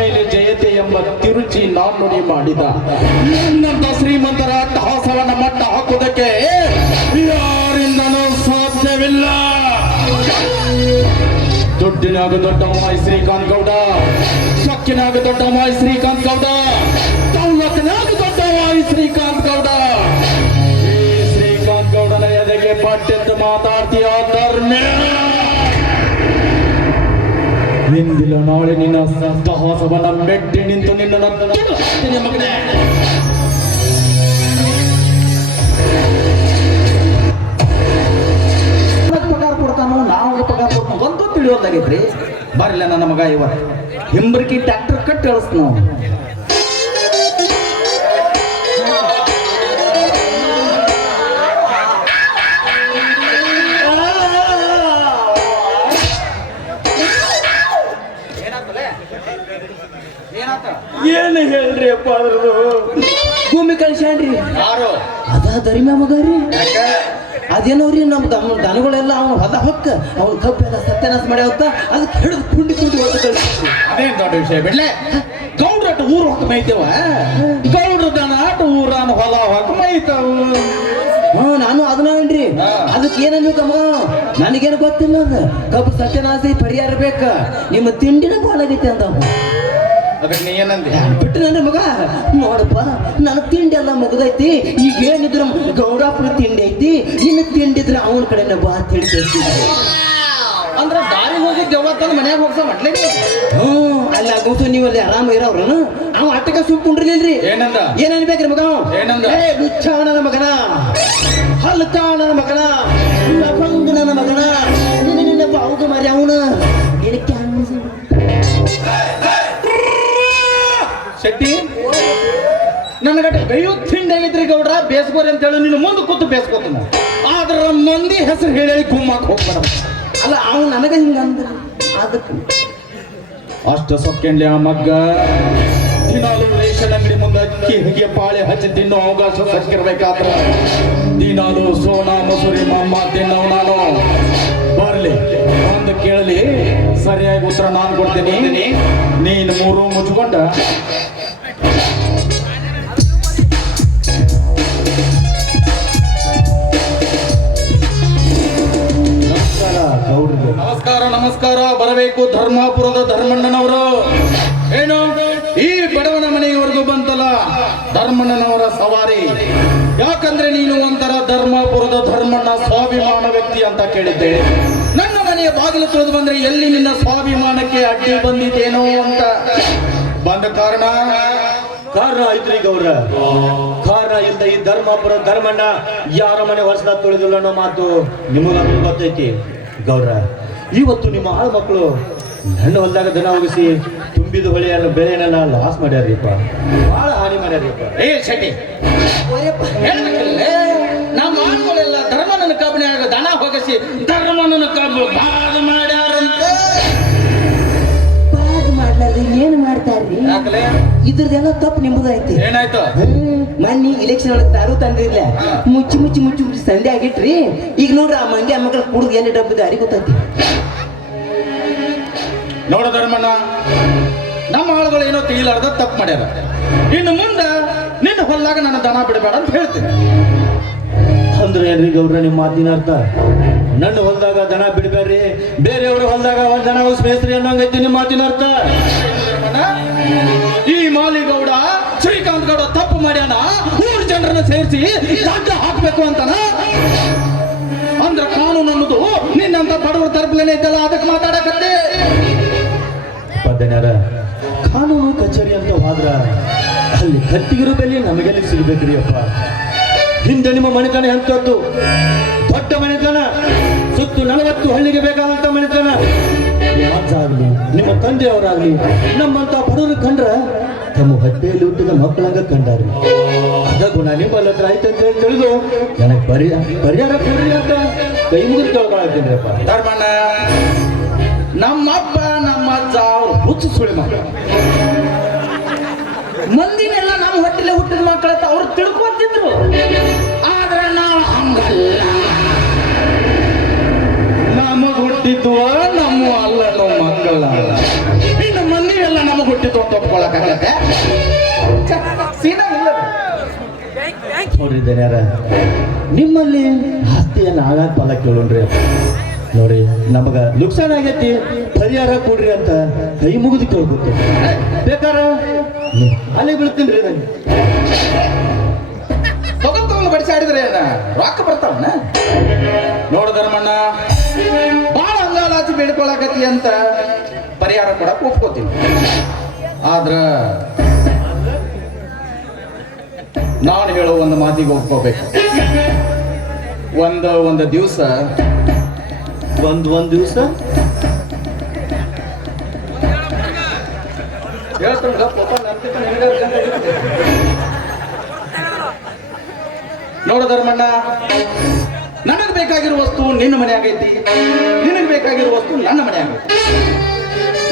ಮೇಲೆ ಜಯತೆ ಎಂಬ ತಿರುಚಿ ನಾಣ್ಣುಡಿ ಮಾಡಿದ. ಎಂದಂತ ಶ್ರೀಮಂತರ ಅಟ್ಟಹಾಸವನ್ನ ಮಟ್ಟ ಹಾಕುವುದಕ್ಕೆ ಯಾರಿಂದನೂ ಸಾಧ್ಯವಿಲ್ಲ. ದುಡ್ಡಿನಾಗ ದೊಡ್ಡ ಮಾಯಿ ಶ್ರೀಕಾಂತ್ ಗೌಡ, ಸೊಕ್ಕಿನಾಗ ದೊಡ್ಡ ಮಾಯಿ ಶ್ರೀಕಾಂತ್ ಗೌಡ ದೌಲತ್ನಾಗ ದೊಡ್ಡ ಮಾಯಿ ಶ್ರೀಕಾಂತ್ ಗೌಡ. ಶ್ರೀಕಾಂತ್ ಗೌಡನ ಎದೆಗೆ ಪಟ್ಟೆದ್ದು ಮಾತಾಡ್ತೀಯ ಧರ್ಮ ನಿಂದಿಲ್ಲ ನಾಳೆ ನಿನ್ನ ಸಹವಾಸವನ್ನ ಮೆಟ್ಟಿ ನಿಂತು ನಿನ್ನ ಮಗನೇ. ಪಗಾರ ಕೊಡ್ತಾನೋ? ನಾವು ಪಗಾರ ಕೊಡ್ತಾನೋ ಒಂದು ತಿಳಿಯೋದಾಗೈತ್ರಿ ಬರ್ಲ ನನ್ನ ಮಗ ಇವ. ಹಿಂಬರ್ಕಿ ಟ್ಯಾಕ್ಟರ್ ಕಟ್ಟಿ ಕಳಿಸ್ ನಾವು ಏನು ಹೇಳ್ರಿ ಅಪ್ಪ ಅದ್ರದು ಭೂಮಿ ಕಳ್ಸ್ಯಾನ್ರಿ. ಯಾರು? ಅದ ದರಿಮ್ಯಾ ಮಗಾರಿ ರೀ ಅದೇನೋರಿ ನಮ್ಮ ದಮ್ಮ ದನಗಳೆಲ್ಲ ಅವ್ನು ಹದ ಹೊಕ್ಕ ಅವ್ನ ಕಬ್ಬೆಲ್ಲ ಸತ್ಯನಾಶ ಮಾಡ್ಯಾವತ್ತ ಅದಕ್ಕೆ ಹಿಡಿದು ಕುಂಡಿ ಕುಂಡಿ ಹೊತ್ತು ಕಳಿಸ್ತೀವಿ ಅದೇನ್ ದೊಡ್ಡ ವಿಷಯ ಬಿಡ್ಲೆ? ಗೌಡ್ರಟ್ ಊರು ಹೊತ್ತು ಮೈತೇವ? ಗೌಡ್ರ ದನ ಆಟ ಊರಾನ ಹೊಲ ಹೊಕ್ಕ ಮೈತಾವ? ಹ್ಞೂ ನಾನು ಅದನ್ನ ಏನ್ರಿ ಹಾ. ಅದಕ್ಕೆ ಏನನ್ಬೇಕಮ್ಮ ನನಗೇನು ಗೊತ್ತಿಲ್ಲ ಅದು. ಕಬ್ಬು ಸತ್ಯನಾಶ ಪರಿಹಾರ ಬೇಕ? ನಿಮ್ಮ ತಿಂಡಿನ ಬಾಲಾಗೈತೆ ಅಂತ. ಅದಕ್ಕೆ ನೀ ಏನಂದೆ? ಬಿಟ್ಟು ನನ್ನ ಮಗ? ನೋಡಪ್ಪ ನನ್ನ ತಿಂಡಿ ಎಲ್ಲ ಮುಗಿದೈತಿ. ಈಗ ಏನಿದ್ರು ಗೌಡಾಪುರ ತಿಂಡಿ ಐತಿ. ಇನ್ನು ತಿಂಡಿದ್ರೆ ಅವನ ಕಡೆನ ಬಾ ತಿಳ್ತೈತಿ ಅಂದ್ರೆ ದಾರಿ ಹೋಗಿ ದೇವತ್ತನ ಮನ್ಯಾಗ ಹೋಗ್ತಾ ಮಟ್ಲೆ ಹ್ಞೂ ಅಲ್ಲಿ ಆಗೋದು ನೀವು ಅಲ್ಲಿ ಆರಾಮ ಇರೋವ್ರನು ಅವ ಅಟ್ಟಕ ಸುಮ್ ಕುಂಡ್ರಿಲ್ರಿ ಏನಂದ? ಏನ್ ಅನ್ಬೇಕ್ರಿ ಮಗ? ಏನಂದ? ಏ ಮುಚ್ಚಾಣನ ಮಗನ. ಹಲ್ಕಾಣನ ಮಗನ. ನನಗಟ ಗೈಯು ತಿಂಡಿ ಆಗೈತ್ರಿ ಗೌಡ್ರ ಬೇಸ್ಕೋರಿ ಅಂತ ಹೇಳಿ ನೀನು ಮುಂದೆ ಕೂತು ಬೇಸ್ಕೋತ ಆದ್ರ ಮಂದಿ ಹೆಸರು ಹೇಳಿ ಕುಮ್ಮಕ್ಕೆ ಹೋಗ್ಬೇಡ ಅಲ್ಲ ಅವ್ ನನಗೆ ಹಿಂಗ ಅಂದ ಅದಕ್ಕೆ. ಅಷ್ಟ ಸೊಕ್ಕೆಂಡ್ಲಿ ಆ ಮಗ್ಗ. ದಿನಾಲು ರೇಷನ್ ಅಂಗಡಿ ಮುಂದೆ ಅಕ್ಕಿ ಹೀಗೆ ಪಾಳೆ ಹಚ್ಚಿ ತಿನ್ನೋ ಅವಕಾಶ ಸಕ್ಕಿರ್ಬೇಕಾದ್ರ. ದಿನಾಲು ಸೋನಾ ಮಸೂರಿ ಮಮ್ಮ ತಿನ್ನೋ ನಾನು. ಬರ್ಲಿ ಒಂದು ಕೇಳಲಿ ಸರಿಯಾಗಿ ಉತ್ತರ ನಾನು ಕೊಡ್ತೀನಿ. ನೀನು ಮೂರು ಮುಚ್ಕೊಂಡ. ನಮಸ್ಕಾರ ನಮಸ್ಕಾರ. ಬರಬೇಕು ಧರ್ಮಾಪುರದ ಧರ್ಮಣ್ಣನವರು. ಏನು? ಈ ಬಡವನ ಮನೆಯವರೆಗೂ ಬಂತಲ್ಲ? ಧರ್ಮಣ್ಣನವರ ಸವಾರಿ. ಯಾಕಂದ್ರೆ ನೀನು ಒಂಥರ ಧರ್ಮಾಪುರದ ಧರ್ಮಣ್ಣ ಸ್ವಾಭಿಮಾನ ವ್ಯಕ್ತಿ ಅಂತ ಕೇಳಿದ್ದೆ. ನನ್ನ ಮನೆಯ ಬಾಗಿಲು ತೊಳೆದು ಬಂದ್ರೆ ಎಲ್ಲಿ ನಿನ್ನ ಸ್ವಾಭಿಮಾನಕ್ಕೆ ಅಡ್ಡಿ ಬಂದಿದ್ದೇನೋ ಅಂತ. ಬಂದ ಕಾರಣ? ಕಾರಣ ಐತ್ರಿ ಗೌರ. ಕಾರಣ ಇಲ್ದ ಈ ಧರ್ಮಪುರ ಧರ್ಮಣ್ಣ ಯಾರ ಮನೆ ಹೊಸದ ತುಳಿದಿಲ್ಲ ಅನ್ನೋ ಮಾತು ನಿಮಗೂ ಗೊತ್ತೈತಿ. ಗೌರ ಇವತ್ತು ನಿಮ್ಮ ಆಳು ಮಕ್ಕಳು ನನ್ನ ಹೊಲದಾಗ ದನ ಹೋಗಿಸಿ ತುಂಬಿದ ಹೊಳೆಯನ್ನು ಬೆಳೆಯನ್ನೆಲ್ಲ ಲಾಸ್ ಮಾಡ್ಯಾರೀಪ ಬಹಳ ಹಾನಿ ಮಾಡ್ಯಾರೀಪ ಏ ಶೆಟ್ಟಿ. ನಮ್ಮ ಆಳುಗಳೆಲ್ಲ ಧರ್ಮನನ ಕಬ್ಬನ್ಯಾಗ ದನ ಹೋಗಿಸಿ ಧರ್ಮನನ್ನು ಕಬ್ಬು ಬಾದ ಏನ್ ಮಾಡ್ತಾ ಇರ್ರಿ ಇದ್ರದೆಲ್ಲ ತಪ್ಪು ನಿಮ್ಮದೈತಿ ಏನಾಯ್ತು? ಮನ್ನಿ ಇಲೆಕ್ಷನ್ ಒಳಗೆ ತಾರು ತಂದಿರ್ಲ ಮುಚ್ಚಿ ಮುಚ್ಚಿ ಮುಚ್ಚಿ ಮುಚ್ಚಿ ಸಂಧೆ ಆಗಿಟ್ರಿ. ಈಗ ನೋಡ್ರಿ ಆ ಮಂಗೆ ಮಕ್ಕಳು ಕುಡ್ದು ಎಲ್ಲಿ ಡಬ್ಬದ ಅರಿ ಗೊತ್ತೈತಿ? ನೋಡ ಧರ್ಮಣ್ಣ ನಮ್ಮ ಆಳುಗಳು ಏನೋ ತಿಳಿಲಾರ್ದ ತಪ್ಪು ಮಾಡ್ಯಾರ. ಇನ್ನು ಮುಂದೆ ನಿನ್ನ ಹೊಲ್ಲಾಗ ನನ್ನ ದನ ಬಿಡಬೇಡ ಅಂತ ಹೇಳ್ತೀನಿ. ಅಂದ್ರೆ ಏನ್ರಿ ಗೌರ ನಿಮ್ಮ ಮಾತಿನ ಅರ್ಥ? ನನ್ನ ಹೊಲದಾಗ ದನ ಬಿಡ್ಬೇಡ್ರಿ. ಬೇರೆಯವ್ರ ಹೊಲದಾಗ ಅವ್ರ ದನ ಉಸ್ಮೇಸ್ರಿ ಅನ್ನೋಂಗೈತಿ ನಿಮ್ಮ ಮಾತಿನ ಅರ್ಥ? ಈ ಮಾಲಿಗೌಡ ಶ್ರೀಕಾಂತ್ ಗೌಡ ತಪ್ಪು ಮಾಡ್ಯಾನ? ಮೂರು ಜನರನ್ನ ಸೇರಿಸಿ ದಂಡ ಹಾಕ್ಬೇಕು ಅಂತಾನ? ಅಂದ್ರ ಕಾನೂನು ಅನ್ನೋದು ನಿನ್ನಂತ ಬಡವರ ತರಬಲೇನೆ ಇದ್ದಲ್ಲ ಅದಕ್ಕೆ ಮಾತಾಡಕತ್ತೆ. ಪದ್ದನಾರ ಕಾನೂನು ಕಚೇರಿ ಅಂತ ಹೋದ್ರ ಅಲ್ಲಿ ಕತ್ತಿಗಿರೋ ಬೆಲೆ ನಮಗೆಲ್ಲಿ ಸಿಗ್ಬೇಕ್ರಿ ಅಪ್ಪ? ಹಿಂದೆ ನಿಮ್ಮ ಮನೆತನ ಎಂತದ್ದು? ದೊಡ್ಡ ಮನೆತನ, ಸುತ್ತು ನಲವತ್ತು ಹಳ್ಳಿಗೆ ಬೇಕಾದಂತ ಮನೆತನ. ಆಗ್ಲಿ ನಿಮ್ಮ ತಂದೆಯವರಾಗ್ಲಿ, ನಮ್ಮಂತ ಬಡವರು ಕಂಡ್ರ ತಮ್ಮ ಹೊಟ್ಟೆಯಲ್ಲಿ ಹುಟ್ಟಿದ ಮಕ್ಕಳಂಗ ಕಂಡಾರಿ ಅದ ಗುಣ ನಿಮ್ಮಲ್ಲ ಹತ್ರ ಆಯ್ತು ಅಂತ ಹೇಳಿ ತಿಳಿದು, ನನಗೆ ಪರಿಹಾರ ಪರಿಹಾರ ಕೊಡ್ರಿ ಅಂತ ಕೈ ಮುಗಿದು ಕೇಳ್ಕೊಳತ್ತೀನಿ ಅಪ್ಪ ಧರ್ಮಣ್ಣ ನಮ್ಮಪ್ಪ ನಮ್ಮ ಅಜ್ಜ ಹುಚ್ಚು ಸುಳಿ ಮಕ್ಕಳು ಮಂದಿನೆಲ್ಲ ನಮ್ಮ ಹೊಟ್ಟೆಲೆ ಹುಟ್ಟಿದ ಮಕ್ಕಳ ಅವ್ರು ತಿಳ್ಕೊಂತಿದ್ರು. ಆದ್ರೆ ನಾವು ಹಂಗಲ್ಲ. ಹುಟ್ಟಿದ್ವ ನಮ್ಮ ಅಲ್ಲನೋ ಮಕ್ಕಳ ಇನ್ನು ಮಂದಿ ಎಲ್ಲ ನಮಗೆ ಹುಟ್ಟಿದ್ವು ಅಂತ ಒಪ್ಕೊಳಕಾಗತ್ತೆ ನೋಡ್ರಿ ದನ್ಯಾರ ನಿಮ್ಮಲ್ಲಿ ಆಸ್ತಿಯನ್ನು ಆಗಾಗ ಪಾಲ ಕೇಳೋಣ್ರಿ. ನೋಡಿ, ನಮಗ ನುಕ್ಸಾನ ಆಗೈತಿ, ಪರಿಹಾರ ಕೊಡ್ರಿ ಅಂತ ಕೈ ಮುಗಿದು ಕೇಳ್ಕೊತೀನಿ. ಬೇಕಾರ? ಅಲ್ಲಿ ಬೀಳ್ತೀನಿ ರೀ ನನಗೆ ತಗೊಂಡ್ ತಗೊಂಡ್ ಬಡಿಸಾಡಿದ್ರೆ ರಾಕ್ ರೊಕ್ಕ ಬರ್ತಾವನ? ನೋಡು ಧರ್ಮಣ್ಣ. ಅಂಗಾಲಾಚಿ ಬೇಡ್ಕೊಳಕತಿ ಅಂತ ಪರಿಹಾರ ಕೂಡ ಒಪ್ಕೋತೀನಿ. ಆದ್ರ ನಾನು ಹೇಳೋ ಒಂದು ಮಾತಿಗೆ ಒಪ್ಕೋಬೇಕು. ಒಂದು ಒಂದು ದಿವಸ. ಒಂದು ಒಂದು ದಿವಸ? ನೋಡು ಧರ್ಮಣ್ಣ. ನನಗೆ ಬೇಕಾಗಿರೋ ವಸ್ತು ನಿನ್ನ ಮನೆ ಆಗೈತಿ. ನಿನಗೆ ಬೇಕಾಗಿರೋ ವಸ್ತು ನನ್ನ ಮನೆ ಆಗೈತಿ.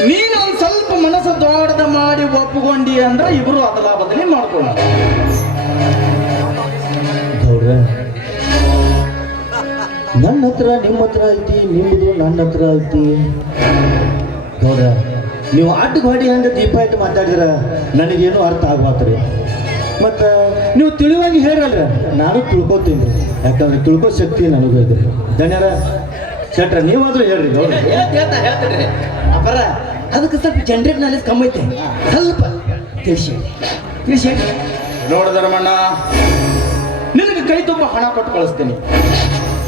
ನೀನು ಒಂದು ಸ್ವಲ್ಪ ಮನಸ್ಸು ದೊಡ್ಡದ ಮಾಡಿ ಒಪ್ಪಿಕೊಂಡಿ ಅಂದ್ರೆ ಇಬ್ರು ಅದಲ ಬದಲಿ ಮಾಡ್ಕೊಳ್ಳೋಣ. ಗೌಡ್ರ, ನನ್ನ ಹತ್ರ, ನಿಮ್ಮ ಹತ್ರ ಐತಿ ನಿಮ್ಮದು ನನ್ನ ಹತ್ರ ಐತಿ. ಹೌದ ನೀವು ಅಡ್ಡ ಗಾಡಿ ಹಂಗ ದೀಪ ಇಟ್ಟು ಮಾತಾಡಿದ್ರ ನನಗೇನು ಅರ್ಥ ಆಗ್ಬಾತ್ರಿ ಮತ್ತ, ನೀವು ತಿಳಿವಾಗಿ ಹೇಳಲ್ರ ನಾನು ತಿಳ್ಕೊತೀನಿ. ಯಾಕಂದ್ರೆ ತಿಳ್ಕೋ ಶಕ್ತಿ ನನಗೂ ಇದೆ. ಧನ್ಯರ ಶೆಟ್ರ ನೀವಾದ್ರೂ ಹೇಳ್ರಿ ಹೇಳ್ತೀನಿ ಅಪ್ಪರ ಅದಕ್ಕೆ ಸ್ವಲ್ಪ ಜನರೇಟ್ ನಾಲೆಜ್ ಕಮ್ಮಿ ಐತೆ. ಸ್ವಲ್ಪ. ತಿಳಿಸಿ. ತಿಳಿಸಿ. ನೋಡ ಧರ್ಮಣ್ಣ. ನಿನಗೆ ಕೈ ತುಂಬ ಹಣ ಕೊಟ್ಟು ಕಳಿಸ್ತೀನಿ.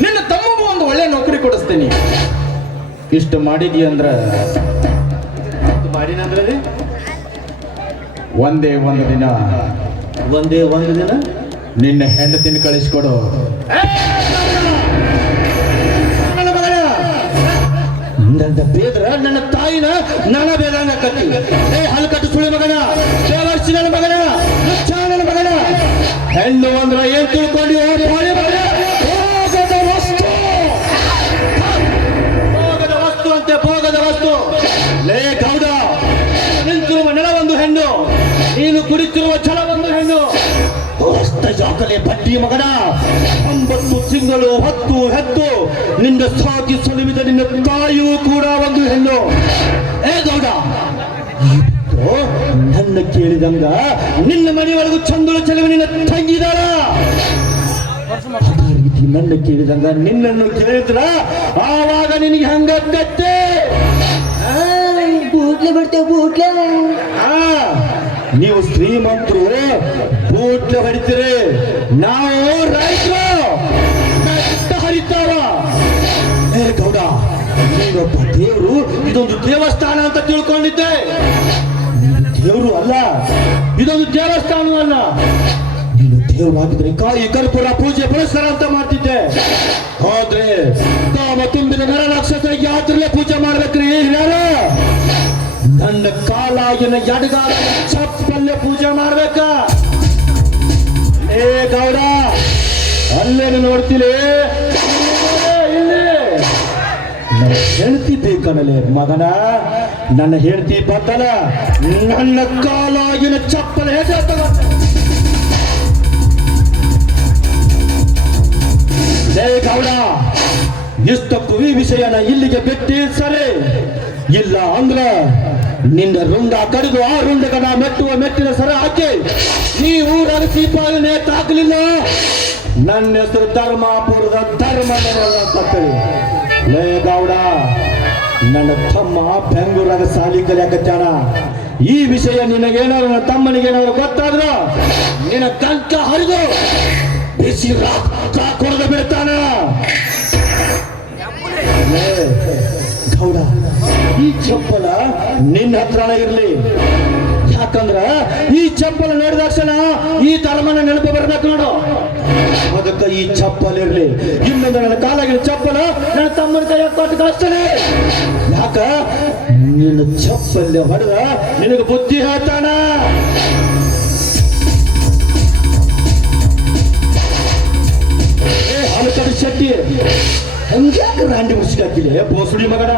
ನಿನ್ನ ತಮ್ಮಗೂ ಒಂದು ಒಳ್ಳೆ ನೌಕರಿ ಕೊಡಿಸ್ತೀನಿ. ಇಷ್ಟು ಮಾಡಿದಿ ಅಂದ್ರ? ಅಂದ್ರೆ ಒಂದೇ ಒಂದು ದಿನ. ಒಂದೇ ಒಂದು ದಿನ? ನಿನ್ನ ಹೆಂಡತಿನ ಕಳಿಸ್ಕೊಡು. ನನ್ನ ಬೇದ್ರ, ನನ್ನ ತಾಯಿನ ನನ್ನ ಬೇದಂಗ ಕತ್ತಿ. ಏ ಹಲ್ಕಟ್ಟು ಸುಳಿ ಮಗನ. ದೇವರ್ಸಿ ನನ್ನ ಮಗನ. ಲುಚ್ಚ ನನ್ನ ಮಗನ. ಹೆಣ್ಣು ಅಂದ್ರ ಏನ್ ತಿಳ್ಕೊಂಡು? ಬಾಳೆ ಮಗನ ಭೋಗದ ವಸ್ತು. ಭೋಗದ ವಸ್ತು ಅಂತೆ, ಭೋಗದ ವಸ್ತು. ಲೇ, ಗೌಡ, ನಿಂತಿರುವ ನೆಲ ಒಂದು ಹೆಣ್ಣು. ನೀನು ಕುಡಿತಿರುವ ಛಲ ಹೊಸ್ತ ಜಾಕಲೆ ಬಡ್ಡಿ ಮಗನ. ಒಂಬತ್ತು ತಿಂಗಳು ಹತ್ತು ಹೆತ್ತು. ನಿನ್ನ ಸಾಕಿ ಸಲುವಿದ ನಿನ್ನ ತಾಯಿಯೂ ಕೂಡ ಒಂದು ಹೆಣ್ಣು. ಏ ಗೌಡ ನನ್ನ ಕೇಳಿದಂಗ ನಿನ್ನ ಮನೆಯೊಳಗೂ ಚಂದಳು ಚೆಲುವೆ ನಿನ್ನ ತಂಗಿದಾಳ ನನ್ನ ಕೇಳಿದಂಗ ನಿನ್ನನ್ನು ಕೇಳಿದ್ರ ಆವಾಗ ನಿನಗೆ ಹಂಗತ್ತೆ ಬೂಟ್ಲೆ ಬಿಡ್ತೇವೆ ಬೂಟ್ಲೆ. ನೀವು ಶ್ರೀಮಂತರು ಬೂಟ್ಲೆ ಹೊಡಿತೀರಿ. ನಾವು ರೈತರು. ಹರಿತಾವ ಗೌಡ ದೇವರು, ಇದೊಂದು ದೇವಸ್ಥಾನ ಅಂತ ತಿಳ್ಕೊಂಡಿದ್ದೆ. ದೇವರು ಅಲ್ಲ. ಇದೊಂದು ದೇವಸ್ಥಾನ ಅಲ್ಲ. ನೀನು ದೇವರಾಗಿದ್ರೆ ಕಾಯಿ ಕರ್ಪೂರ ಪೂಜೆ ಪುರಸ್ಕಾರ ಅಂತ ಮಾಡ್ತಿದ್ದೆ. ಆದ್ರೆ ಕಾಮ ತುಂಬಿದ ನರ ರಾಕ್ಷಸ ಯಾತ್ರೆ ಪೂಜೆ ಮಾಡ್ಬೇಕ್ರಿ ಹಿರಿಯರು ನನ್ನ ಕಾಲಾಗಿನ ಎಡಗಾಲ ಚಪ್ಪಲ್ಲೇ ಪೂಜೆ ಮಾಡ್ಬೇಕ? ಏ, ಗೌಡ, ಅಲ್ಲೇನು ನೋಡ್ತೀನಿ ನನ್ನ ಹೆಂಡತಿ ಬೇಕನಲೆ, ಮಗನ. ನನ್ನ ಹೆಂಡತಿ ಬತ್ತಲ ನನ್ನ ಕಾಲಾಗಿನ ಚಪ್ಪಲ ಲೇ ಗೌಡ, ಇಷ್ಟಕ್ಕೂ ಈ ವಿಷಯನ ಇಲ್ಲಿಗೆ ಬಿಟ್ಟಿ ಸರಿ. ಇಲ್ಲ ಅಂದ್ರ ನಿನ್ನ ರುಂಡ ಕಡಿದು ಆ ರುಂಡಗನ ಮೆಟ್ಟುವ ಮೆಟ್ಟಿನ ಸರ ಹಾಕಿ. ನೀ ಊರ ಸೀಪಾಲನೆ ತಾಕಲಿಲ್ಲ. ನನ್ನ ಹೆಸರು ಧರ್ಮಾಪುರದ ಧರ್ಮ ಲೇ ಗೌಡ, ನನ್ನ ತಮ್ಮ ಬೆಂಗಳೂರಾಗ ಸಾಲಿ ಕಲಿಯಾಕತ್ತಾನ. ಈ ವಿಷಯ ನಿನಗೇನಾದ್ರು ನನ್ನ ತಮ್ಮನಿಗೇನಾದ್ರು ಗೊತ್ತಾದ್ರ ನಿನ್ನ ಕಂಕ ಹರಿದು ಬಿಸಿ ಕೊಡದ ಬಿಡ್ತಾನ. ಗೌಡ ಈ ಚಪ್ಪಲ ನಿನ್ನ ಹತ್ರನ ಇರಲಿ. ಯಾಕಂದ್ರ ಈ ಚಪ್ಪಲ ನೋಡಿದ ತಕ್ಷಣ ಈ ತಲೆಮನ ನೆನಪು ಬರ್ಬೇಕು ನೋಡು. ಅದಕ್ಕೆ ಈ ಚಪ್ಪಲ್ ಇರಲಿ. ಇನ್ನೊಂದು ನನ್ನ ಕಾಲಾಗಿನ ಚಪ್ಪಲ ನನ್ನ ತಮ್ಮನ ಕೈ ಕೊಟ್ಟು ಕಳಿಸ್ತಾನೆ ಯಾಕ? ನಿನ್ನ ಚಪ್ಪಲ್ಲೆ ಹೊಡೆದ ನಿನಗೆ ಬುದ್ಧಿ ಹೇಳ್ತಾನ. ಮುಚ್ಚಿಕಾಕಿಲೆ ಬೋಸುಡಿ ಮಗನ.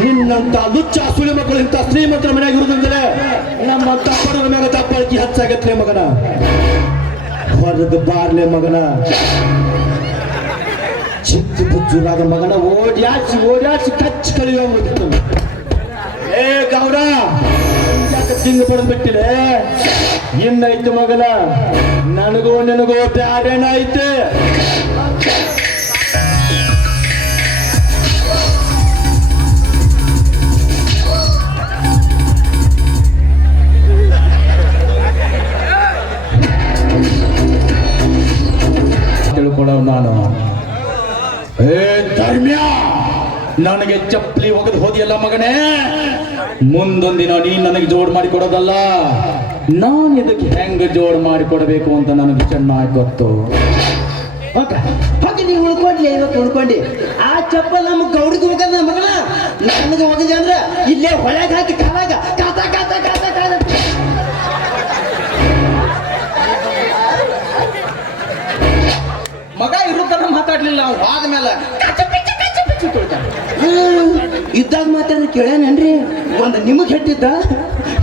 ನಿನ್ನಂತ ಲುಚ್ಚ ಸುಳಿ ಮಕ್ಕಳು ಇಂಥ ಶ್ರೀಮಂತರ ಮನೆಯಾಗ ಇರುದಂದ್ರೆ ನಮ್ಮಂತ ಬಡವರ ಮ್ಯಾಗ ತಪ್ಪಳಿಕೆ ಹೆಚ್ಚಾಗತ್ತೆ ಮಗನ. ಹೊರಗೆ ಬಾರ್ಲೆ ಮಗನ. ಚಿಕ್ಕ ಬುಜ್ಜುರಾದ ಮಗನ ಓಡ್ಯಾಸಿ ಓಡ್ಯಾಸಿ ಕಚ್ಚಿ ಕಳಿಯೋಗ್ಬಿಡ್ತು ಏ ಗೌಡ, ಯಾಕೆ ಸೆಟ್ಟಿಂಗ್ ಪಡೆದ್ಬಿಟ್ಟಿದೆ ಇನ್ನೈತು ಮಗನ. ನನಗೂ ನಿನಗೂ ಬ್ಯಾರೇನಾಯ್ತು ಧರ್ಮ್ಯ! ನನಗೆ ಚಪ್ಪಲಿ ಒಗೆದು ಹೋದಿಯಲ್ಲ ಮಗನೇ? ಮುಂದೊಂದಿನ ನೀ ನನಗೆ ಜೋಡ್ ಮಾಡಿ ಕೊಡೋದಲ್ಲ. ನಾನು ಇದಕ್ಕೆ ಹೆಂಗ್ ಜೋಡ್ ಮಾಡಿ ಕೊಡಬೇಕು ಅಂತ ನನಗೆ ಚೆನ್ನಾಗಿ ಗೊತ್ತು. ಓಕೆ ಹೋಗಿ ನೀವು ಉಳ್ಕೊಂಡ್ಲಿ, ಇವತ್ತು ಉಳ್ಕೊಂಡಿ. ಆ ಚಪ್ಪಲ್ ನಮ್ಗೆ ಗೌಡಿಗೆ ಮಗನ? ನನಗೆ ಹೋಗಿದೆ ಅಂದ್ರೆ ಇಲ್ಲೇ ಹೊಳೆಗೆ ಹಾಕಿ ಮಾತಾಡ್ಲಿಲ್ಲ ಅವ್ನು ಆದ್ಮೇಲೆ ಮೇಲೆ ಇದ್ದಾಗ ಮಾತಾಡ ಕೇಳ್ಯಾನೇನ್ರಿ? ಒಂದು ನಿಮಗೆ ಹೆಟ್ಟಿದ್ದ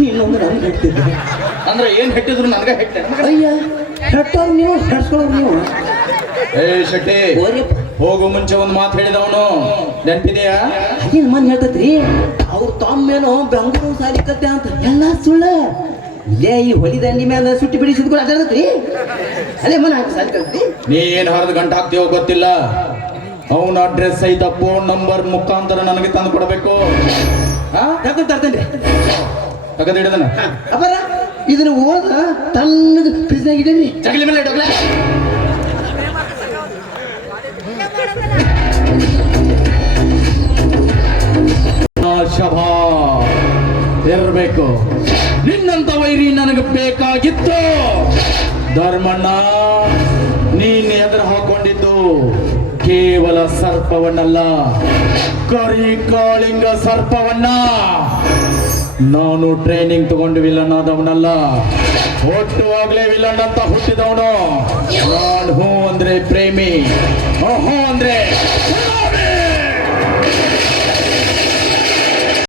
ಇನ್ನೊಂದು ನಮ್ಗೆ ಹೆಟ್ಟಿದ್ದ. ಅಂದ್ರೆ ಏನ್ ಹೆಟ್ಟಿದ್ರು ನನಗೆ ಹೆಟ್ಟೆ. ಅಯ್ಯ ಹೆಟ್ಟೋರು ನೀವು ಹೆಡ್ಸ್ಕೊಳ್ಳೋರು ನೀವು. ಏ ಶೆಟ್ಟಿ ಹೋಗೋ ಹೋಗು ಮುಂಚೆ ಒಂದು ಮಾತು ಹೇಳಿದವನು. ನೆನಪಿದೆಯಾ? ಮನ್ ಹೇಳ್ತೈತ್ರಿ? ಅವ್ರ ತಮ್ಮೇನೋ ಬೆಂಗಳೂರು ಸಾಲಿಕತ್ತೆ ಅಂತ ಎಲ್ಲ ಸುಳ್ಳ. ಇಲ್ಲೇ ಈ ಹೊಲಿ ದಂಡಿ ಮೇಲೆ ಸುಟ್ಟಿ ಕೂಡ ಅದರದ್ರಿ ಅಲ್ಲೇ ಮನ ಸಾಲಿಕತ್ತಿ ನೀ ಏನ್ ಹರಿದು ಗಂಟೆ ಹಾಕ್ತೀವೋ ಗೊತ್ತಿಲ್ಲ. ಅವನ ಅಡ್ರೆಸ್ ಸಹಿತ ಫೋನ್ ನಂಬರ್ ಮುಖಾಂತರ ನನಗೆ ತಂದು ಕೊಡಬೇಕು. ತಗೊಂಡ್ ತರ್ತೇನ್ರಿ ತಗದು ಹಿಡಿದನ ಅಬ್ಬರ ಇದನ್ನ ಓದ ತಣ್ಣಗೆ ಫ್ರಿಜ್ನಾಗ ಇಡೀನಿ ಜಗಲಿ ಮೇಲೆ ಇಡೋಗ್ಲ ಶಭಾ ಇರಬೇಕು. ನನಗೆ ಬೇಕಾಗಿತ್ತು. ಧರ್ಮಣ್ಣ, ನೀನ್ ಎದುರು ಹಾಕೊಂಡಿದ್ದು. ಕೇವಲ ಸರ್ಪವನ್ನಲ್ಲ, ಕರಿ ಕಾಳಿಂಗ ಸರ್ಪವನ್ನ. ನಾನು ಟ್ರೈನಿಂಗ್ ತಗೊಂಡು ವಿಲನ್ ಆದವನಲ್ಲ. ಹುಟ್ಟುವಾಗ್ಲೇ ವಿಲನ್ ಅಂತ ಹುಟ್ಟಿದವನು. ನಾನು ಹೂ ಅಂದ್ರೆ ಪ್ರೇಮಿ ಹ್ಞೂ ಅಂದ್ರೆ